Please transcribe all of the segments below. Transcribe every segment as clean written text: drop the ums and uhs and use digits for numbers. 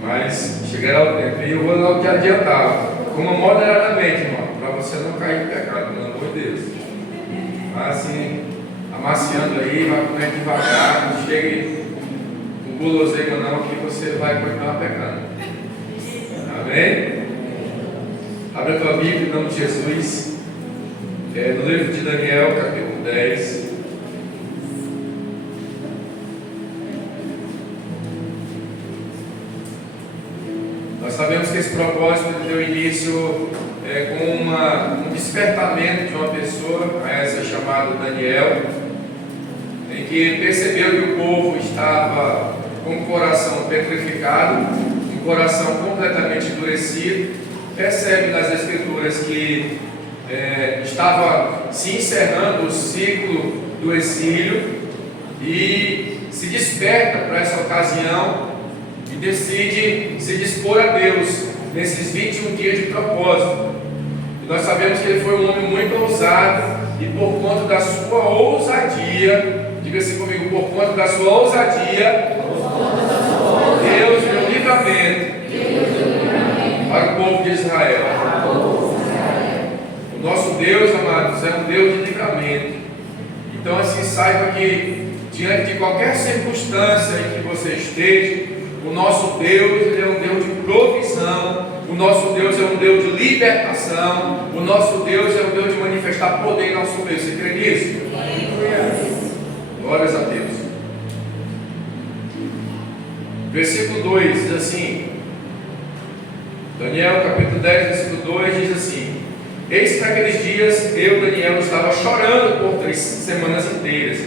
Mas chegará o tempo, e eu vou logo te adiantar, como moderadamente, irmão, para você não cair em pecado, pelo amor de Deus. Vai assim, amaciando aí, vai comer devagar, não chegue com guloseima não, que você vai continuar pecando. Amém? Abre a tua Bíblia em nome de Jesus, no livro de Daniel, capítulo 10. Nós sabemos que esse propósito deu início com um despertamento de uma pessoa, essa chamada Daniel, em que percebeu que o povo estava com o coração petrificado, um coração completamente endurecido. Percebe nas Escrituras que estava se encerrando o ciclo do exílio e se desperta para essa ocasião e decide se dispor a Deus nesses 21 dias de propósito. E nós sabemos que ele foi um homem muito ousado e por conta da sua ousadia, diga-se comigo, por conta da sua ousadia, Deus deu livramento para o povo de Israel. O nosso Deus, amados, é um Deus de livramento. Então assim, saiba que diante de qualquer circunstância em que você esteja, o nosso Deus, ele é um Deus de provisão. O nosso Deus é um Deus de libertação. O nosso Deus é um Deus de manifestar poder em nosso meio. Você crê nisso? Glórias a Deus. Versículo 2 diz assim, Daniel capítulo 10, versículo 2 diz assim: eis que naqueles dias eu, Daniel, estava chorando por 3 semanas inteiras.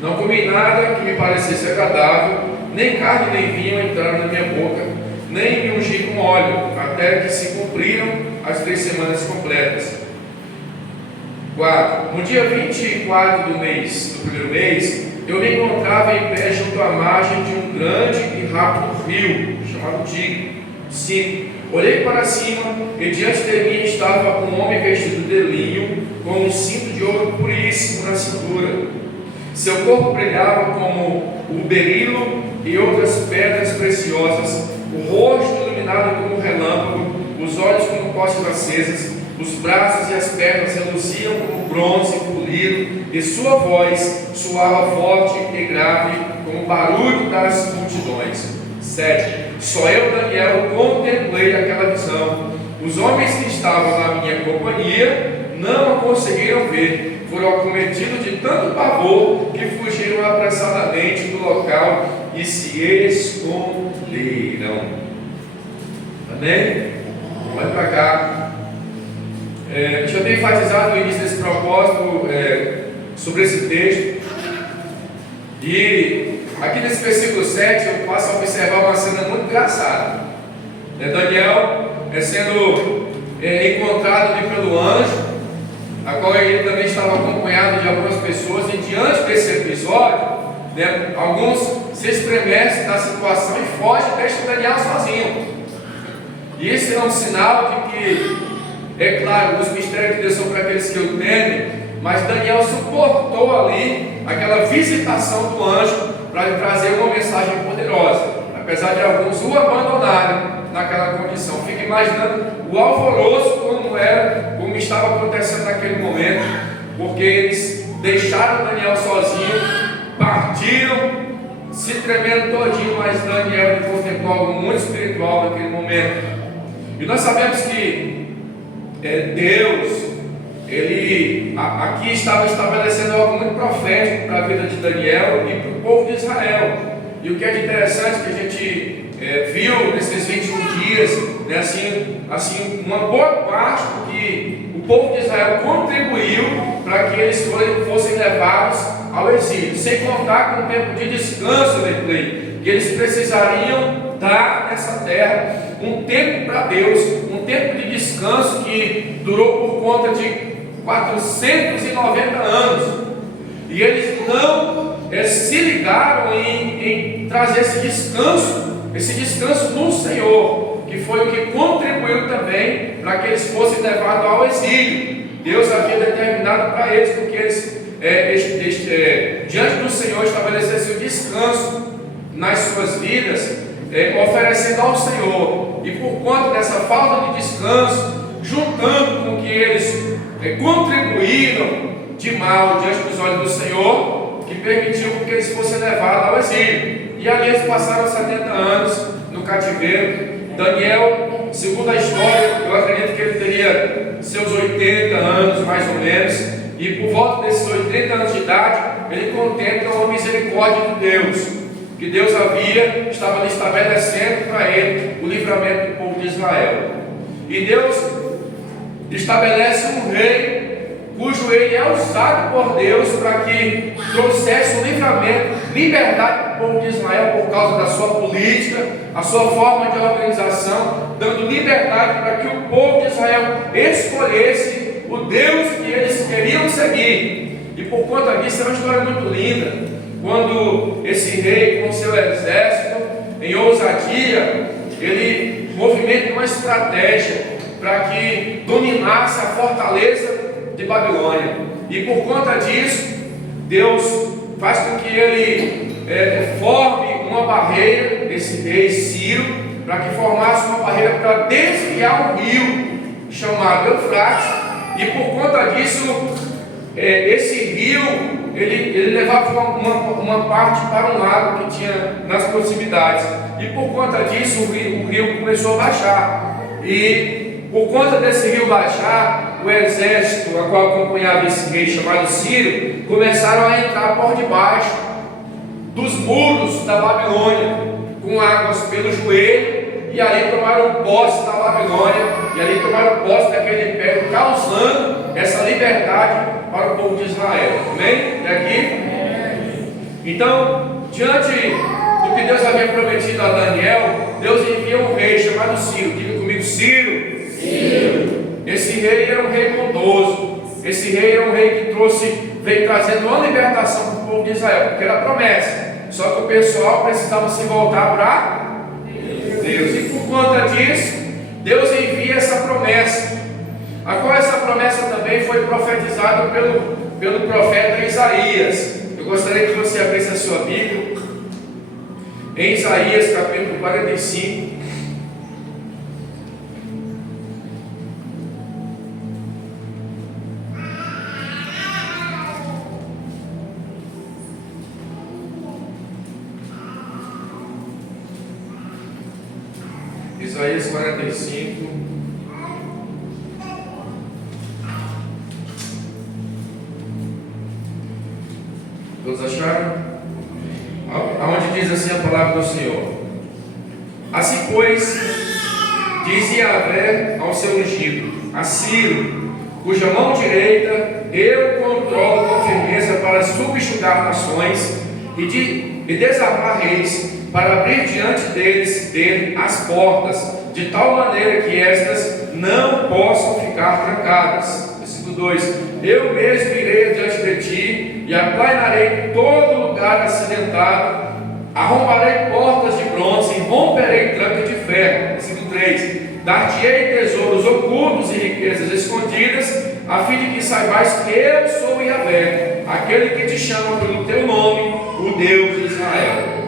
Não comi nada que me parecesse agradável, nem carne nem vinho entraram na minha boca, nem me ungi com óleo, até que se cumpriram as 3 semanas completas. 4. No dia 24 do primeiro mês, eu me encontrava em pé junto à margem de um grande e rápido rio, chamado Tigre. 5. Olhei para cima, e diante de mim estava um homem vestido de linho, com um cinto de ouro puríssimo na cintura. Seu corpo brilhava como o berilo e outras pedras preciosas, o rosto iluminado como um relâmpago, os olhos como tochas acesas, os braços e as pernas reluziam como bronze polido, e sua voz soava forte e grave como o barulho das multidões. 7. Só eu, Daniel, contemplei aquela visão. Os homens que estavam na minha companhia não a conseguiram ver, foram acometidos de tanto pavor que fugiram apressadamente do local e se esconderam. Amém? Vai para cá. Já tenho enfatizado no início desse propósito sobre esse texto. E aqui nesse versículo 7 eu passo a observar uma cena muito engraçada. Daniel sendo encontrado ali pelo anjo, a qual ele também estava acompanhado de algumas pessoas, e diante desse episódio, alguns se estremecem da situação e fogem e deixam Daniel sozinho. E esse é um sinal de que, é claro, os mistérios de Deus são para aqueles que o temem, mas Daniel suportou ali aquela visitação do anjo para lhe trazer uma mensagem poderosa, apesar de alguns o abandonarem naquela condição. Fica imaginando o alvoroço como estava acontecendo naquele momento, porque eles deixaram Daniel sozinho, partiram, se tremendo todinho, mas Daniel contemplou algo muito espiritual naquele momento. E nós sabemos que Deus, ele aqui estava estabelecendo algo muito profético para a vida de Daniel e para o povo de Israel. E o que é de interessante que a gente viu nesses 21 dias, assim, uma boa parte do que o povo de Israel contribuiu para que eles fossem levados ao exílio, sem contar com o tempo de descanso, que eles precisariam dar nessa terra, um tempo para Deus, um tempo de descanso que durou por conta de 490 anos, e eles não se ligaram em trazer esse descanso no Senhor, que foi o que contribuiu também para que eles fossem levados ao exílio. Deus havia determinado para eles, porque eles diante do Senhor estabelecessem o descanso nas suas vidas, oferecendo ao Senhor, e por conta dessa falta de descanso, juntando com que eles contribuíram de mal diante dos olhos do Senhor, que permitiu que eles fossem levados ao exílio. E ali eles passaram 70 anos no cativeiro. Daniel, segundo a história, eu acredito que ele teria seus 80 anos mais ou menos, e por volta desses 80 anos de idade, ele contempla uma misericórdia de Deus, que Deus estava ali estabelecendo para ele o livramento do povo de Israel. E Deus estabelece um rei cujo ele é usado por Deus para que trouxesse o livramento, liberdade para o povo de Israel por causa da sua política, a sua forma de organização, dando liberdade para que o povo de Israel escolhesse o Deus que eles queriam seguir. E por conta disso é uma história muito linda, quando esse rei com seu exército, em ousadia, ele movimenta uma estratégia para que dominasse a fortaleza de Babilônia. E por conta disso, Deus faz com que ele forme uma barreira, esse rei Ciro, para que formasse uma barreira para desviar um rio chamado Eufrates. E por conta disso, esse rio ele levava uma parte para um lago que tinha nas proximidades. E por conta disso, o rio começou a baixar. E por conta desse rio baixar, o exército a qual acompanhava esse rei chamado Ciro começaram a entrar por debaixo dos muros da Babilônia, com águas pelo joelho, e ali tomaram posse da Babilônia, e ali tomaram posse daquele império, causando essa liberdade para o povo de Israel. Amém? E aqui? Então, diante do que Deus havia prometido a Daniel, Deus envia um rei chamado Ciro. Diga comigo, Ciro. Esse rei era um rei bondoso. Esse rei era um rei que veio trazendo uma libertação para o povo de Israel, porque era promessa. Só que o pessoal precisava se voltar para Deus. E por conta disso, Deus envia essa promessa, a qual essa promessa também foi profetizada pelo profeta Isaías. Eu gostaria que você abrisse a sua Bíblia em Isaías capítulo 45. Isaías 45. Todos acharam? Aonde diz assim a palavra do Senhor: assim pois, diz Yahvé ao seu ungido, a Ciro, cuja mão direita eu controlo com firmeza para subjugar nações e desarmar reis, para abrir diante dele as portas, de tal maneira que estas não possam ficar trancadas. Versículo 2: eu mesmo irei adiante de ti e aplainarei todo lugar acidentado, arrombarei portas de bronze e romperei tranca de ferro. Versículo 3: dar-te-ei tesouros ocultos e riquezas escondidas, a fim de que saibais que eu sou Yahvé, aquele que te chama pelo teu nome, o Deus de Israel.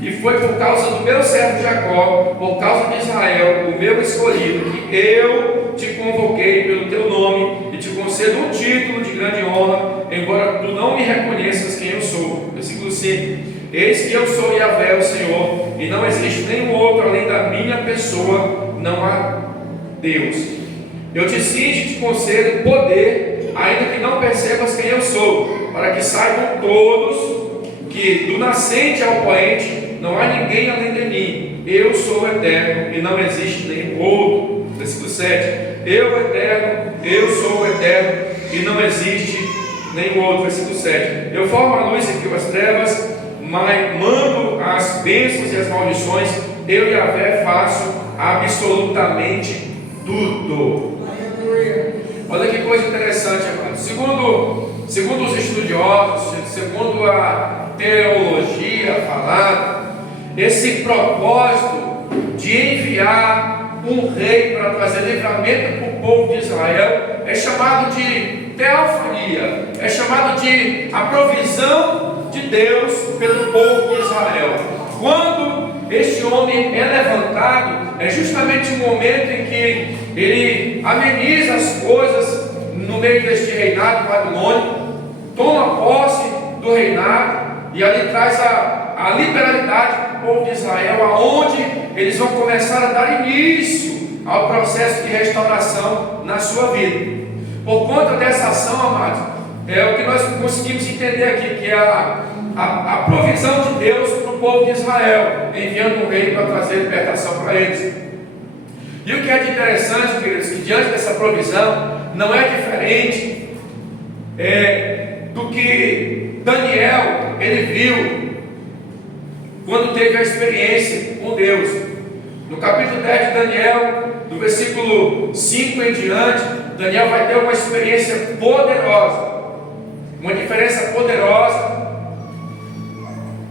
E foi por causa do meu servo Jacó, por causa de Israel, o meu escolhido, que eu te convoquei pelo teu nome e te concedo um título de grande honra, embora tu não me reconheças quem eu sou. Versículo 5: eis que eu sou Yahvé, o Senhor, e não existe nenhum outro além da minha pessoa, não há Deus. Eu te cinjo e te concedo poder, ainda que não percebas quem eu sou, para que saibam todos que do nascente ao poente não há ninguém além de mim. Eu sou o eterno e não existe nenhum outro. Versículo 7: eu eterno, eu sou o eterno e não existe nenhum outro. Versículo 7: eu formo a luz entre as trevas, mando as bênçãos e as maldições, eu Yahvé faço absolutamente tudo. Olha que coisa interessante, amado. Segundo os estudiosos, segundo a teologia falada, esse propósito de enviar um rei para trazer livramento para o povo de Israel é chamado de teofania, é chamado de a provisão de Deus pelo povo de Israel. Quando este homem é levantado, é justamente o momento em que ele ameniza as coisas no meio deste reinado babilônico, toma posse do reinado e ali traz a liberalidade para o povo de Israel, aonde eles vão começar a dar início ao processo de restauração na sua vida. Por conta dessa ação, amados, é o que nós conseguimos entender aqui, que é a provisão de Deus para o povo de Israel, enviando um rei para trazer libertação para eles. E o que é de interessante, queridos, que diante dessa provisão não é diferente do que Daniel ele viu quando teve a experiência com Deus. No capítulo 10 de Daniel, do versículo 5 em diante, Daniel vai ter uma experiência poderosa, uma diferença poderosa,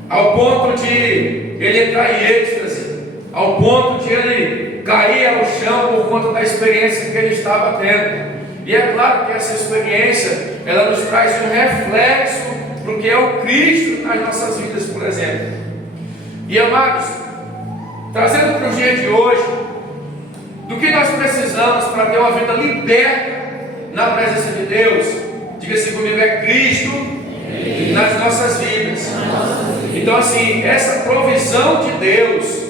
ao ponto de ele entrar em êxtase, ao ponto de ele cair ao chão por conta da experiência que ele estava tendo. E é claro que essa experiência, ela nos traz um reflexo do que é o Cristo nas nossas vidas, por exemplo. E amados, trazendo para o dia de hoje, do que nós precisamos para ter uma vida liberta na presença de Deus, diga-se comigo, é Cristo nas nossas vidas. Então assim, essa provisão de Deus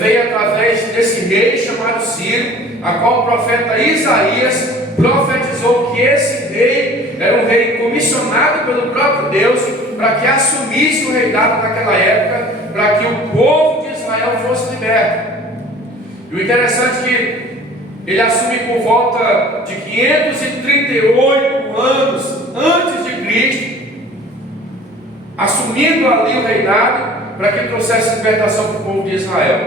veio através desse rei chamado Ciro, a qual o profeta Isaías profetizou que esse rei era um rei comissionado pelo próprio Deus para que assumisse o reinado naquela época, para que o povo de Israel fosse liberto. E o interessante é que ele assume por volta de 538 anos antes de Cristo, assumindo ali o reinado para que trouxesse libertação para o povo de Israel.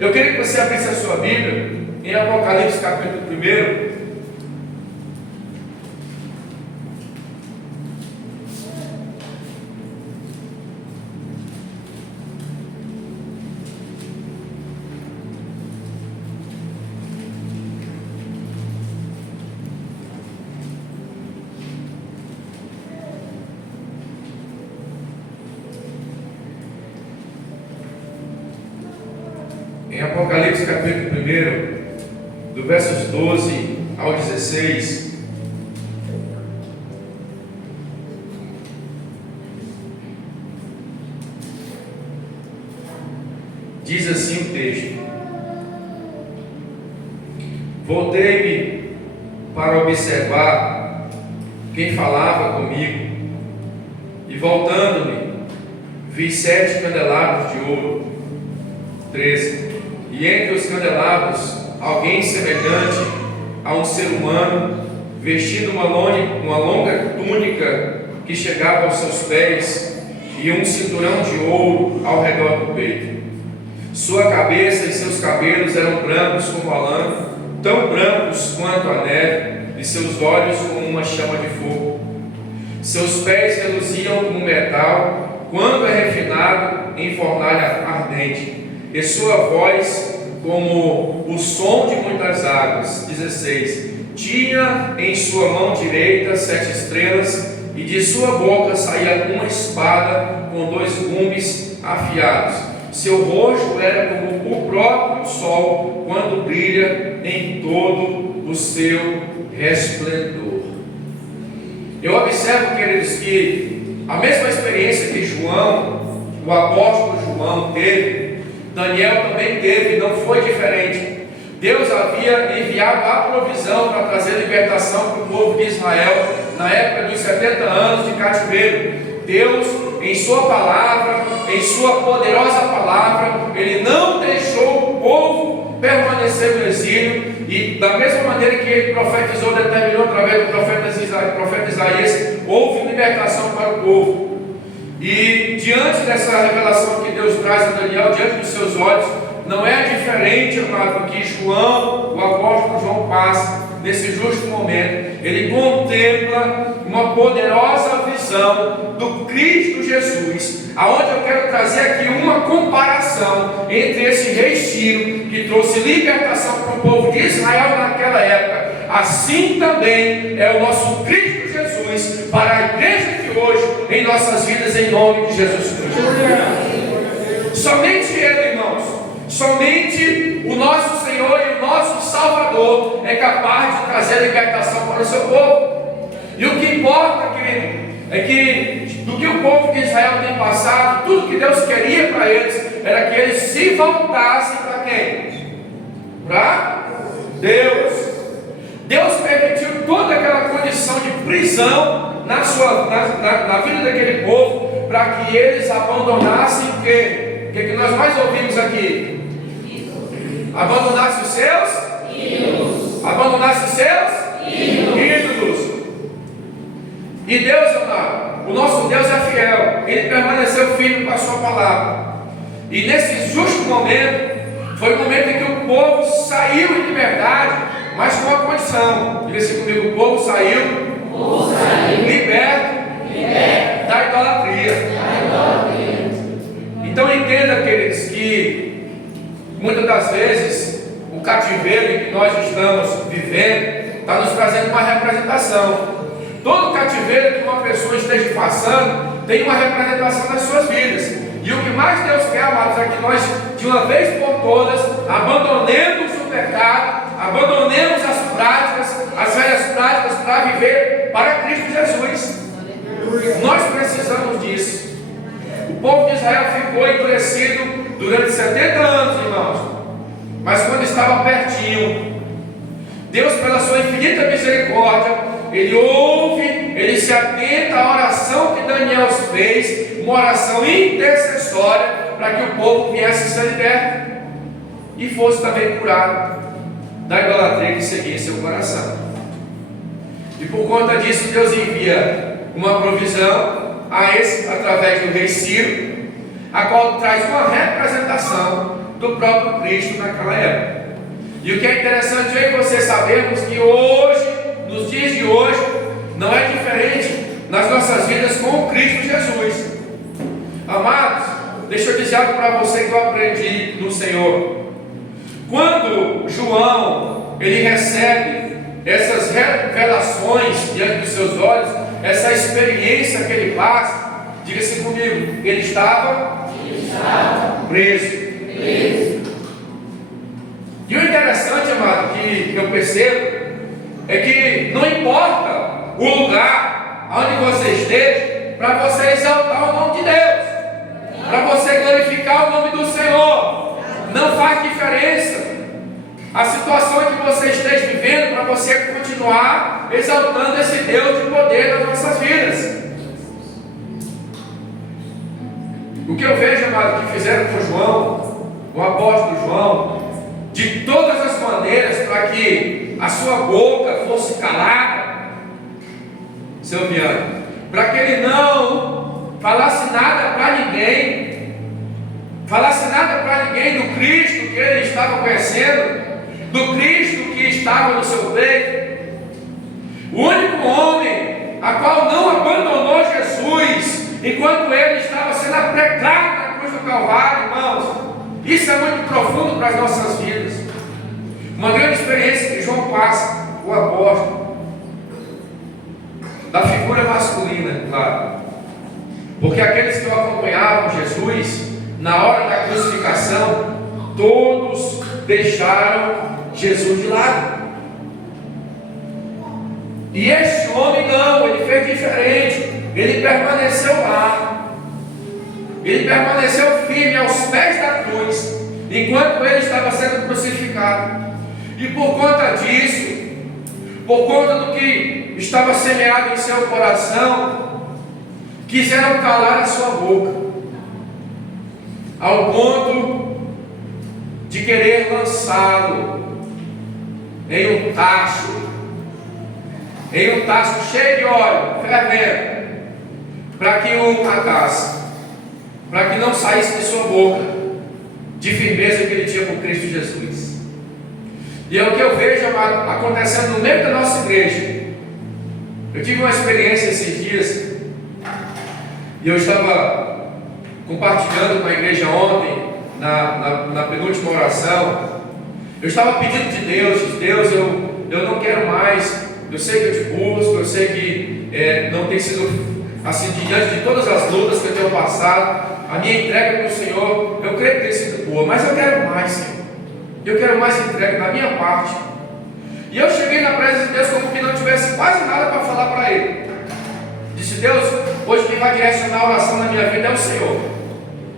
Eu queria que você abrisse a sua Bíblia em Apocalipse capítulo 1. Em Apocalipse capítulo 1, do versos 12 ao 16, diz assim o texto: voltei-me para observar quem falava comigo, e voltando-me, vi 7 candelabros de ouro, 13. E entre os candelabros, alguém semelhante a um ser humano, vestido uma longa túnica que chegava aos seus pés, e um cinturão de ouro ao redor do peito. Sua cabeça e seus cabelos eram brancos como a lã, tão brancos quanto a neve, e seus olhos como uma chama de fogo. Seus pés reluziam como metal, quando é refinado em fornalha ardente, e sua voz como o som de muitas águas. 16. Tinha em sua mão direita 7 estrelas, e de sua boca saía uma espada com 2 gumes afiados. Seu rosto era como o próprio sol, quando brilha em todo o seu resplendor. Eu observo, queridos, que a mesma experiência que João, o apóstolo João, teve, Daniel também teve, não foi diferente. Deus havia enviado a provisão para trazer libertação para o povo de Israel na época dos 70 anos de cativeiro. Deus, em sua palavra, em sua poderosa palavra, Ele não deixou o povo permanecer no exílio, e da mesma maneira que Ele profetizou, determinou através do profeta Isaías, houve libertação para o povo. E diante dessa revelação que Deus traz a Daniel, diante dos seus olhos, não é diferente, amado, que João, o apóstolo João, passa nesse justo momento. Ele contempla uma poderosa visão do Cristo Jesus, aonde eu quero trazer aqui uma comparação entre esse rei Ciro, que trouxe libertação para o povo de Israel naquela época, assim também é o nosso Cristo Jesus para a igreja de hoje, em nossas vidas, em nome de Jesus Cristo. Somente Ele, irmão, Somente o nosso Senhor e o nosso Salvador é capaz de trazer libertação para o seu povo. E o que importa, querido, é que do que o povo de Israel tem passado, tudo que Deus queria para eles era que eles se voltassem para quem? Para Deus. Deus permitiu toda aquela condição de prisão na vida daquele povo, para que eles abandonassem o quê? O que nós mais ouvimos aqui? Abandonassem os seus ídolos. Abandonassem os seus ídolos. E Deus, amado, o nosso Deus é fiel. Ele permaneceu firme com a sua palavra. E nesse justo momento, foi o momento em que o povo saiu em liberdade, mas com uma condição. Diga assim comigo: o povo saiu liberto da idolatria. Então entenda, queridos, que muitas das vezes o cativeiro em que nós estamos vivendo está nos trazendo uma representação. Todo cativeiro que uma pessoa esteja passando tem uma representação nas suas vidas. E o que mais Deus quer, amados, é que nós, de uma vez por todas, abandonemos o pecado, abandonemos as práticas, as velhas práticas, para viver para Cristo Jesus. Nós precisamos disso. O povo de Israel ficou endurecido durante 70 anos, irmãos. Mas quando estava pertinho, Deus, pela sua infinita misericórdia, Ele ouve, Ele se atenta à oração que Daniel fez, uma oração intercessória, para que o povo viesse ser liberto e fosse também curado da idolatria que seguia em seu coração. E por conta disso, Deus envia uma provisão através do rei Ciro, a qual traz uma representação do próprio Cristo naquela época. E o que é interessante é você sabermos que hoje, nos dias de hoje, não é diferente nas nossas vidas com o Cristo Jesus. Amados, deixa eu dizer algo para você que eu aprendi no Senhor. Quando João ele recebe essas revelações diante dos seus olhos, essa experiência que ele passa, diga-se comigo, ele estava preso. E o interessante, amado, que eu percebo, é que não importa o lugar onde você esteja, para você exaltar o nome de Deus, para você glorificar o nome do Senhor, não faz diferença a situação que você esteja vivendo, para você continuar exaltando esse Deus de poder nas nossas vidas. O que eu vejo, amado, que fizeram com João, o apóstolo João, de todas as maneiras, para que a sua boca fosse calada, seu Viano, para que ele não falasse nada para ninguém, do Cristo que ele estava conhecendo, do Cristo que estava no seu peito. O único homem a qual não abandonou Jesus enquanto ele estava sendo apregado na cruz do Calvário, irmãos. Isso é muito profundo para as nossas vidas. Uma grande experiência que João passa, o apóstolo, da figura masculina, claro. Porque aqueles que o acompanhavam Jesus, na hora da crucificação, todos deixaram Jesus de lado. E este homem não, ele fez diferente. Ele permaneceu lá. Ele permaneceu firme aos pés da cruz, enquanto ele estava sendo crucificado. E por conta disso, por conta do que estava semeado em seu coração, quiseram calar a sua boca, ao ponto de querer lançá-lo em um tacho cheio de óleo, fervendo, para que o matasse, para que não saísse de sua boca de firmeza que ele tinha com Cristo Jesus. E é o que eu vejo, amado, acontecendo no meio da nossa igreja. Eu tive uma experiência esses dias, e eu estava compartilhando com a igreja ontem, na penúltima oração. Eu estava pedindo de Deus, eu não quero mais. Eu sei que eu te busco, eu sei que não tem sido assim, diante de todas as lutas que eu tenho passado, a minha entrega para o Senhor, eu creio que tem sido boa, mas eu quero mais, Senhor. Eu quero mais entrega da minha parte. E eu cheguei na presença de Deus como que não tivesse quase nada para falar para Ele. Disse: Deus, hoje quem vai direcionar a oração na minha vida é o Senhor.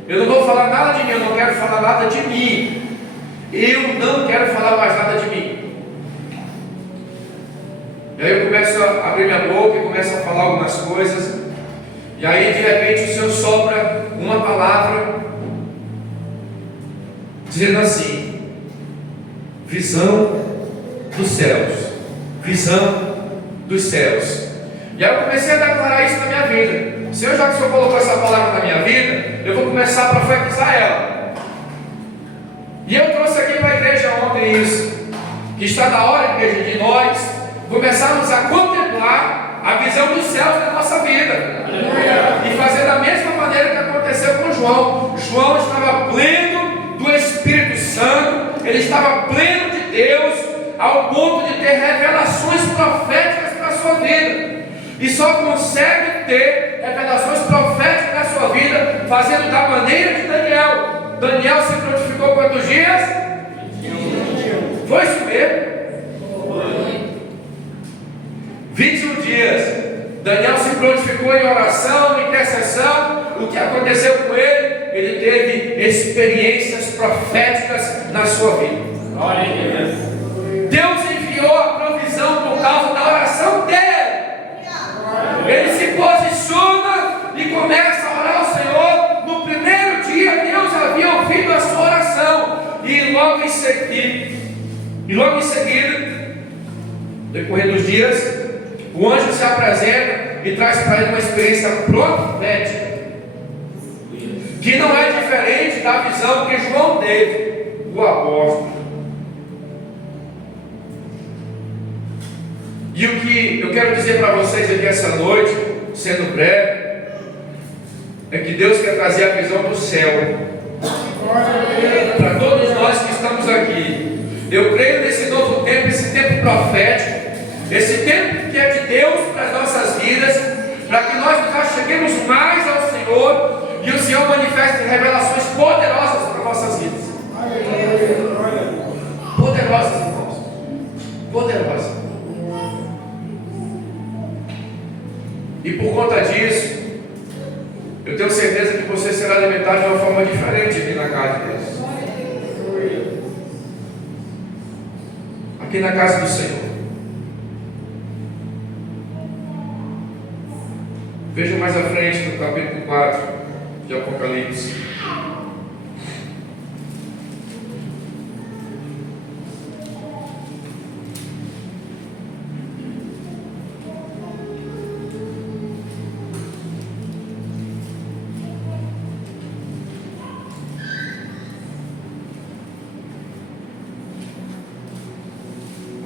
Eu não vou falar nada de mim, eu não quero falar nada de mim. Eu não quero falar mais nada de mim. E aí eu começo a abrir minha boca e começo a falar algumas coisas. E aí de repente o Senhor sopra uma palavra, dizendo assim: visão dos céus. Visão dos céus. E aí eu comecei a declarar isso na minha vida. Senhor, já que o Senhor colocou essa palavra na minha vida, eu vou começar a profetizar ela. E eu trouxe aqui para a igreja ontem isso, que está na hora, igreja, de nós começarmos a contemplar a visão dos céus na nossa vida. E fazer da mesma maneira que aconteceu com João. João estava pleno do Espírito Santo, ele estava pleno de Deus, ao ponto de ter revelações proféticas para a sua vida. E só consegue ter revelações proféticas na sua vida fazendo da maneira de Daniel. Daniel se prontificou quantos dias? 21. Foi isso mesmo? 21 dias. Daniel se prontificou em oração, em intercessão. O que aconteceu com ele? Ele teve experiências proféticas na sua vida. Deus enviou a provisão por causa da oração dele. Ele se posiciona e começa a orar ao Senhor. No primeiro dia, Deus havia ouvido a sua oração. E logo em seguida, decorrer dos dias, o anjo se apresenta e traz para ele uma experiência profética, que não é diferente da visão que João teve, o apóstolo. E o que eu quero dizer para vocês aqui essa noite, sendo breve, é que Deus quer trazer a visão do céu para todos nós que estamos aqui. Eu creio nesse novo tempo, esse tempo profético, esse tempo que é de Deus para as nossas vidas, para que nós nos acheguemos mais ao Senhor e o Senhor manifeste revelações poderosas para nossas vidas. Poderosas, irmãos. Poderosas. E por conta disso, eu tenho certeza que você será alimentado de uma forma diferente aqui na casa de Deus. Aqui na casa do Senhor. Veja mais à frente no capítulo 4 de Apocalipse.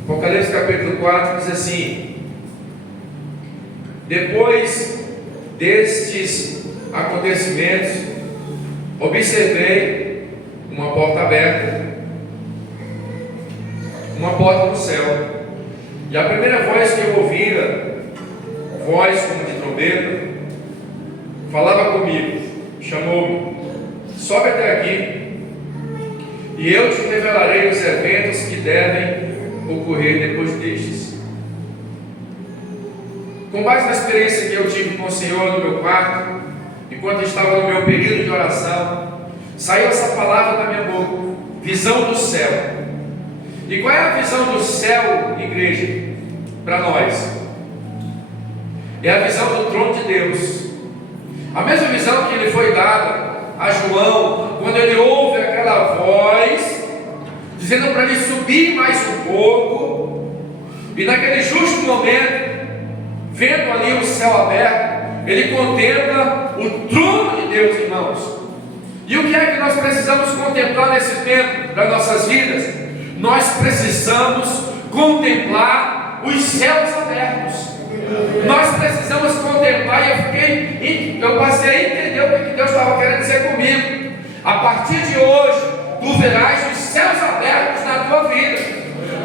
Apocalipse capítulo 4 diz assim: depois destes acontecimentos, observei uma porta aberta, uma porta no céu, e a primeira voz que eu ouvira, voz como de trombeta, falava comigo, chamou-me: sobe até aqui, e eu te revelarei os eventos que devem ocorrer depois destes. Com base na experiência que eu tive com o Senhor no meu quarto, enquanto estava no meu período de oração, saiu essa palavra da minha boca: visão do céu. E qual é a visão do céu, igreja, para nós? É a visão do trono de Deus. A mesma visão que ele foi dada a João, quando ele ouve aquela voz dizendo para ele subir mais um pouco, e naquele justo momento, vendo ali o céu aberto, ele contempla o trono de Deus, irmãos. E o que é que nós precisamos contemplar nesse tempo das nossas vidas? Nós precisamos contemplar os céus abertos. Nós precisamos contemplar, e eu passei a entender o que Deus estava querendo dizer comigo. A partir de hoje, tu verás os céus abertos na tua vida.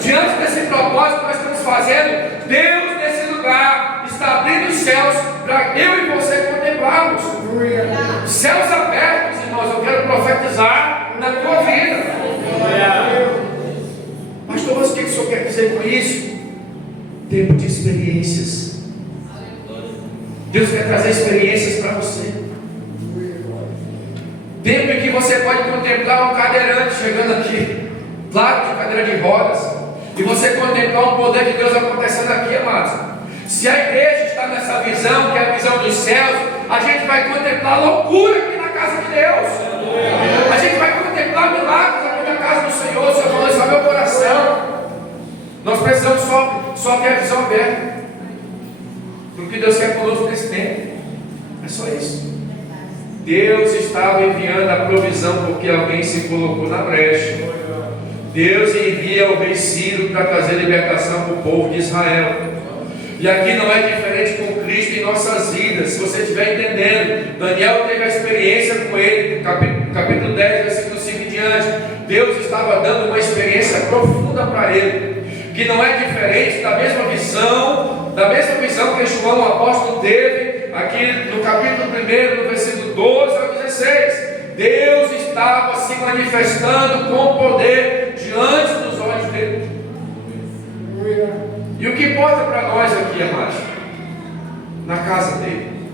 Diante desse propósito que nós estamos fazendo, Deus nesse lugar está abrindo os céus para eu e você Céus abertos, irmãos, eu quero profetizar na tua vida. Pastor, mas o que o senhor quer dizer com isso? Tempo de experiências. Deus quer trazer experiências para você. Tempo em que você pode contemplar um cadeirante chegando aqui, claro, de cadeira de rodas, e você contemplar o poder de Deus acontecendo aqui, amados. Se a igreja está nessa visão, que é a visão dos céus, a gente vai contemplar loucura aqui na casa de Deus. A gente vai contemplar milagres aqui na casa do Senhor. O Senhor falou isso ao meu coração. Nós precisamos só ter a visão aberta para o que Deus quer conosco nesse tempo. É só isso. Deus estava enviando a provisão porque alguém se colocou na brecha. Deus envia o rei Ciro para trazer libertação para o povo de Israel. E aqui não é diferente com Cristo em nossas vidas. Se você estiver entendendo, Daniel teve a experiência com ele, capítulo 10, versículo 5 em diante. Deus estava dando uma experiência profunda para ele, que não é diferente da mesma visão que João, o apóstolo, teve aqui no capítulo 1, no versículo 12 ao 16. Deus estava se manifestando com poder diante dos olhos dele. E o que importa para nós aqui, amados, na casa dele,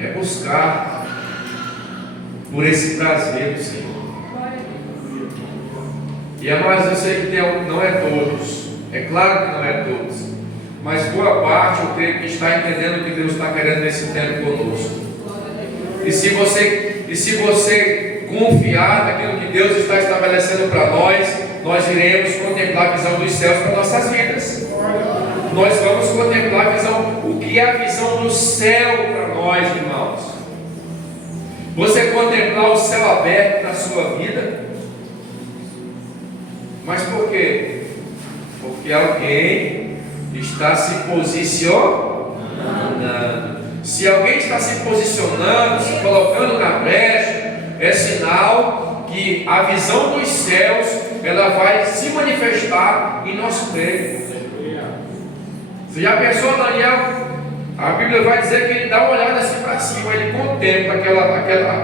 é buscar por esse prazer do Senhor. E amados, eu sei que não é todos, é claro que não é todos, mas boa parte eu creio que está entendendo o que Deus está querendo nesse tempo conosco. E se você confiar naquilo que Deus está estabelecendo para nós iremos contemplar a visão dos céus para nossas vidas. Nós vamos contemplar a visão, o que é a visão do céu para nós, irmãos. Você contemplar o céu aberto na sua vida. Mas por quê? Porque alguém está se posicionando. Se alguém está se posicionando, se colocando na brecha, é sinal que a visão dos céus ela vai se manifestar em nosso meio. Você já pensou, Daniel? A Bíblia vai dizer que ele dá uma olhada assim para cima, ele contempla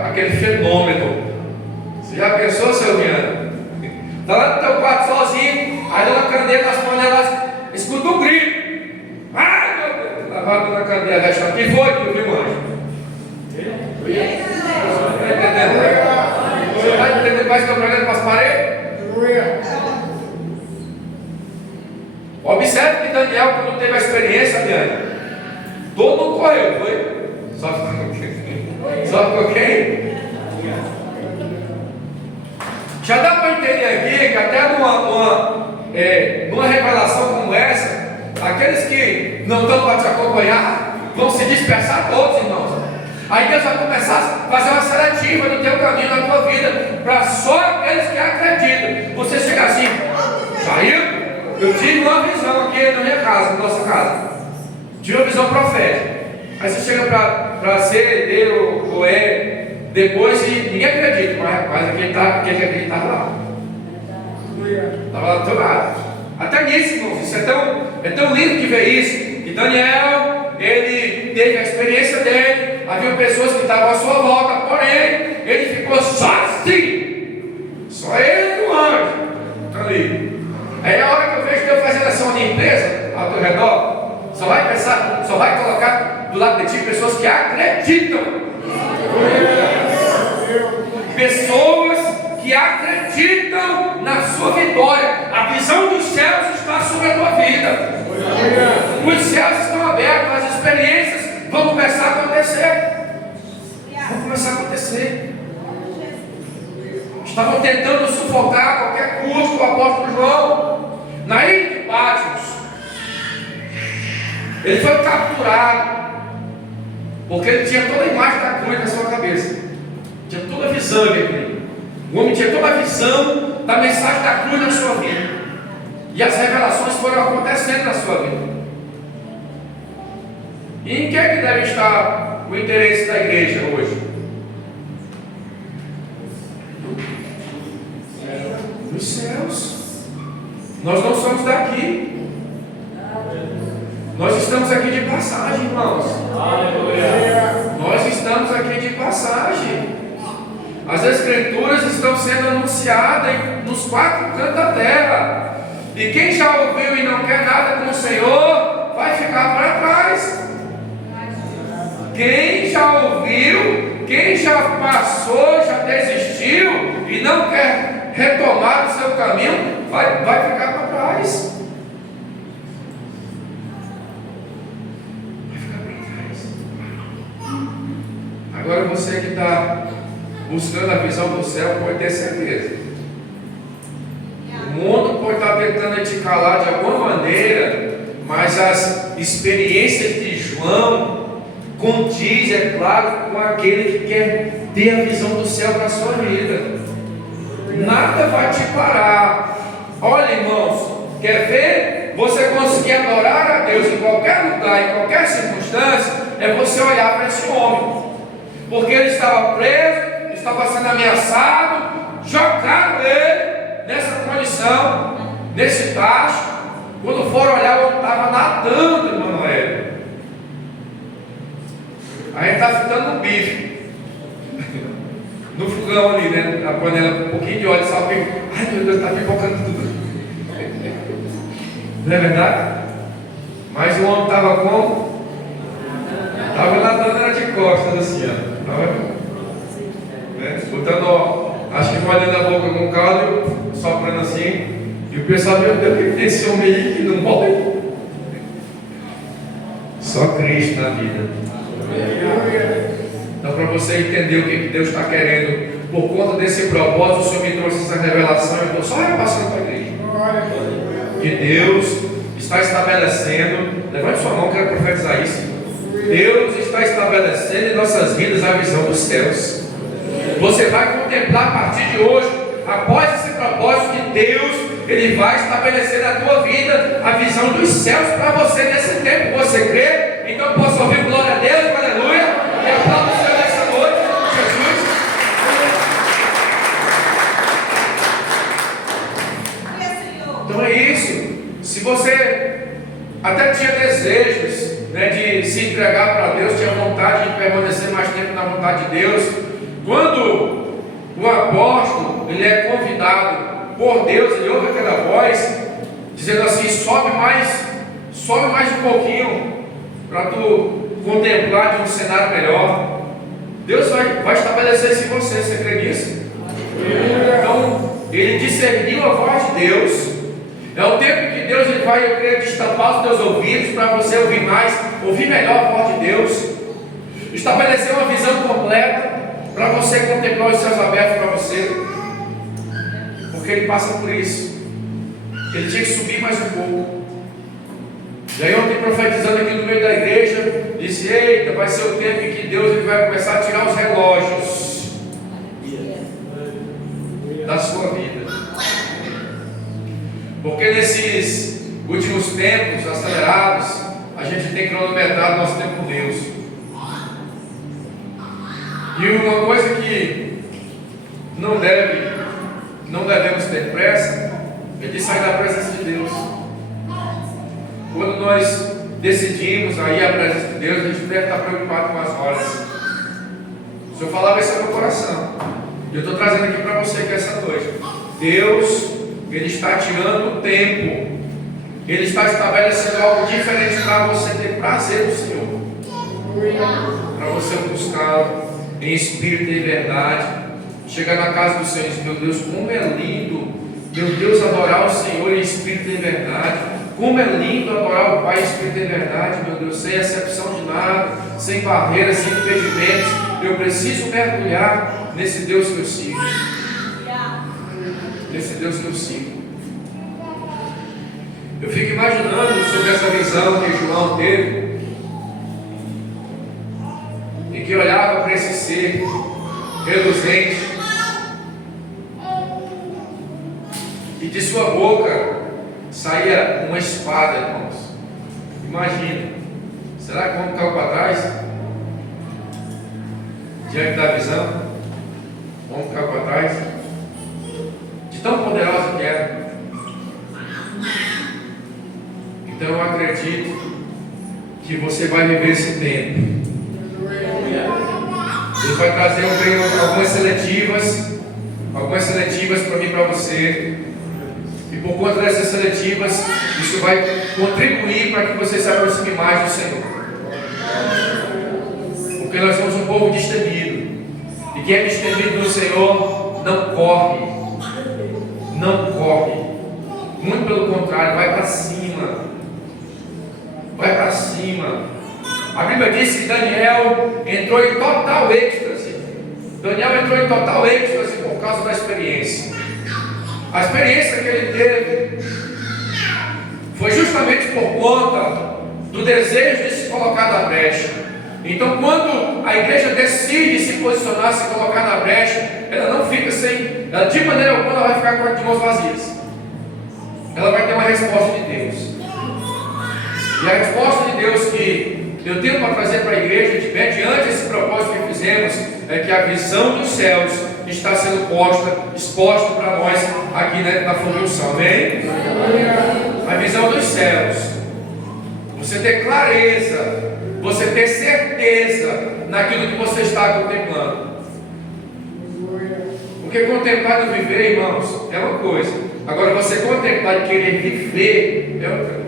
aquele fenômeno. Você já pensou, seu Viana? Está lá no teu quarto sozinho, aí dá uma candeia nas panelas, escuta um grito. Ai meu Deus, lavado na candeia, deixa aqui, foi, viu, anjo? Está entendendo? Você está entendendo mais que eu estou olhando para as paredes? Observe que Daniel, quando teve a experiência, Diana, todo mundo correu, foi? Só ficou quem? Já dá para entender aqui que até numa revelação como essa, aqueles que não estão para te acompanhar vão se dispersar todos, irmãos. Aí Deus vai começar a fazer uma seletiva no teu caminho, na tua vida, para só aqueles que acreditam. Você chega assim, saiu? Eu tive uma visão aqui na minha casa, na nossa casa. Tive uma visão profética. Aí você chega para ser D ou E depois e ninguém acredita, mas aquele acreditava lá. Estava lá do teu lado. Até nisso, irmãos, isso é tão lindo de ver isso. Que Daniel, ele teve a experiência dele. Havia pessoas que estavam à sua volta, porém, ele ficou sozinho. Só ele e o anjo. Está ali. Aí a hora que eu vejo Deus fazendo essa limpeza ao teu redor, só vai colocar do lado de ti pessoas que acreditam. Pessoas que acreditam na sua vitória. A visão dos céus está sobre a tua vida. Os céus estão abertos, as experiências vão começar a acontecer. Estavam tentando sufocar a qualquer custo o apóstolo João. Na ilha de Patmos, ele foi capturado, porque ele tinha toda a imagem da cruz na sua cabeça. Tinha toda a visão dele. O homem tinha toda a visão da mensagem da cruz na sua vida. E as revelações foram acontecendo na sua vida. E em que é que deve estar o interesse da igreja hoje? Nos céus. Nós não somos daqui. Nós estamos aqui de passagem, irmãos. Aleluia. passagem. As Escrituras estão sendo anunciadas nos 4 cantos da terra. E quem já ouviu e não quer nada com o Senhor, vai ficar para trás. Quem já ouviu, quem já passou, já desistiu e não quer retomar o seu caminho, vai ficar para trás. Vai ficar para trás. Agora você que está buscando a visão do céu, pode ter certeza. O mundo pode estar tentando te calar de alguma maneira, mas as experiências de João condiz, é claro, com aquele que quer ter a visão do céu para a sua vida. Nada vai te parar. Olha, irmãos, quer ver você conseguir adorar a Deus em qualquer lugar, em qualquer circunstância, é você olhar para esse homem, porque ele estava preso, estava sendo ameaçado, jogaram ele nessa condição, nesse tacho. Quando foram olhar, eu estava nadando, Emanuel. Aí está fritando um bife no fogão ali, né? Na panela, um pouquinho de óleo, salpinho. Ai meu Deus, está pipocando tudo. Não é verdade? Mas o homem estava como? Estava nadando, era de costas assim, ó. Estava, né? Botando, ó, acho que molhando a boca com caldo, soprando assim. E o pessoal, meu Deus, o que tem esse homem aí que não morre? Só Cristo na vida. Então, para você entender o que Deus está querendo, por conta desse propósito, o Senhor me trouxe essa revelação. Eu estou só repassando para a igreja. Que Deus está estabelecendo, levante sua mão, quero profetizar isso. Deus está estabelecendo em nossas vidas a visão dos céus. Você vai contemplar a partir de hoje, após esse propósito de Deus, Ele vai estabelecer na tua vida a visão dos céus para você nesse tempo. Você crê? Então posso ouvir glória a Deus, aleluia, e aplauda o Senhor nessa noite, Jesus. Então é isso. Se você até tinha desejos, né, de se entregar para Deus, tinha vontade de permanecer mais tempo na vontade de Deus, quando o apóstolo ele é convidado por Deus, ele ouve aquela voz dizendo assim: sobe mais um pouquinho para tu contemplar de um cenário melhor. Deus vai estabelecer isso em você. Você crê nisso? Então ele discerniu a voz de Deus. É o tempo que Deus ele vai, eu creio, destapar os teus ouvidos para você ouvir mais, ouvir melhor a voz de Deus. Estabelecer uma visão completa para você contemplar os céus abertos para você. Porque ele passa por isso. Ele tinha que subir mais um pouco. E aí ontem, profetizando aqui no meio da igreja, disse: eita, vai ser o tempo em que Deus ele vai começar a tirar os relógios da sua vida. Porque nesses últimos tempos acelerados, a gente tem cronometrado nosso tempo com Deus. E uma coisa que não devemos ter pressa é de sair da presença de Deus. Quando nós decidimos aí a presença de Deus, a gente deve estar preocupado com as horas. O Senhor falava isso no meu coração. Eu estou trazendo aqui para você que essa noite, Deus, Ele está tirando o tempo. Ele está estabelecendo algo diferente para você ter prazer no Senhor. Para você buscá-lo em espírito e verdade. Chegar na casa do Senhor e dizer: meu Deus, como é lindo, meu Deus, adorar o Senhor em espírito e verdade. Como é lindo adorar o Pai em espírito e verdade, meu Deus, sem exceção de nada, sem barreiras, sem impedimentos. Eu preciso mergulhar nesse Deus que eu sigo. Nesse Deus que eu sigo. Eu fico imaginando sobre essa visão que João teve, e que olhava para esse ser reluzente, e de sua boca saía uma espada, irmãos. Imagina. Será que vamos ficar para trás? Diante da visão? Vamos ficar para trás? De tão poderosa que era. Então eu acredito que você vai viver esse tempo. Deus vai trazer algumas seletivas para mim e para você. E por conta dessas seletivas, isso vai contribuir para que você se aproxime mais do Senhor. Porque nós somos um povo destemido. E quem é destemido do Senhor não corre. Não corre. Muito pelo contrário, vai para cima. Vai para cima. A Bíblia diz que Daniel entrou em total êxtase. Daniel entrou em total êxtase por causa da experiência. A experiência que ele teve foi justamente por conta do desejo de se colocar na brecha. Então, quando a igreja decide se posicionar, se colocar na brecha, ela não fica sem, ela, de maneira alguma, ela vai ficar de mãos vazias. Ela vai ter uma resposta de Deus. E a resposta de Deus que eu tenho para trazer para a igreja, mediante esse propósito que fizemos, é que a visão dos céus está sendo exposta para nós aqui na Fundação. Amém? A visão dos céus. Você ter clareza, você ter certeza naquilo que você está contemplando. Porque contemplar e viver, irmãos, é uma coisa. Agora você contemplar e querer viver é outra coisa.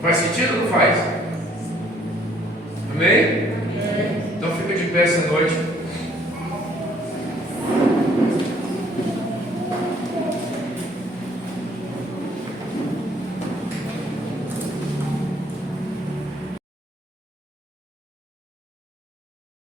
Faz sentido ou não faz? Amém? Então fica de pé essa noite.